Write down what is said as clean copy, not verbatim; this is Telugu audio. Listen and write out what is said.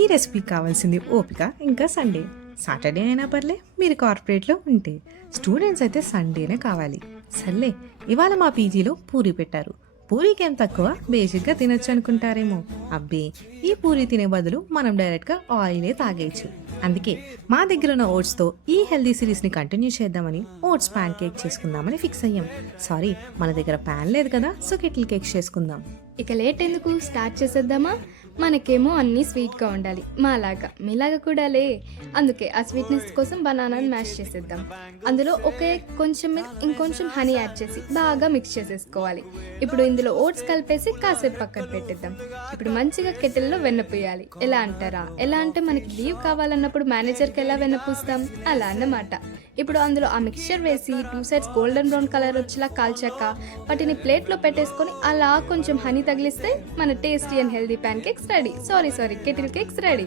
ఈ రెసిపీకి కావాల్సింది ఓపిక ఇంకా సండే. సాటర్డే అయినా పర్లే మీరు కార్పొరేట్లో ఉంటే. స్టూడెంట్స్ అయితే సండేనే కావాలి. సర్లే, ఇవాళ మా పీజీలో పూరి పెట్టారు. పూరీకేం తక్కువ, బేసిక్గా తినొచ్చు అనుకుంటారేమో. అబ్బే, ఈ పూరి తినే బదులు మనం డైరెక్ట్గా ఆయిలే తాగేయచ్చు. అందుకే మా దగ్గర ఉన్న ఓట్స్తో ఈ హెల్దీ సిరీస్ని కంటిన్యూ చేద్దామని ఓట్స్ ప్యాన్ కేక్ చేసుకుందామని ఫిక్స్ అయ్యాం. సారీ, మన దగ్గర ప్యాన్ లేదు కదా, సో కెటిల్ కేక్స్ చేసుకుందాం. ఇక లేట్ ఎందుకు, స్టార్ట్ చేసేద్దామా? మనకేమో అన్నీ స్వీట్గా ఉండాలి, మాలాగా మీలాగా కూడా లే. అందుకే ఆ స్వీట్నెస్ కోసం బనానాని మ్యాష్ చేసేద్దాం. అందులో కొంచెం మిల్క్, ఇంకొంచెం హనీ యాడ్ చేసి బాగా మిక్స్ చేసేసుకోవాలి. ఇప్పుడు ఇందులో ఓట్స్ కలిపేసి కాసేపు పక్కన పెట్టేద్దాం. ఇప్పుడు మంచిగా కెటిల్లో వెన్న పోయాలి. ఎలా అంటారా? ఎలా అంటే మనకి లీవ్ కావాలన్నప్పుడు మేనేజర్కి ఎలా వెన్న పూస్తాం, అలా అన్నమాట. ఇప్పుడు అందులో ఆ మిక్స్చర్ వేసి 2 సైడ్స్ గోల్డెన్ బ్రౌన్ కలర్ వచ్చేలా కాల్చాక వాటిని ప్లేట్లో పెట్టేసుకొని అలా కొంచెం హనీ తగిలిస్తే మన tasty and healthy pan cakes ready. Sorry kettle cakes ready.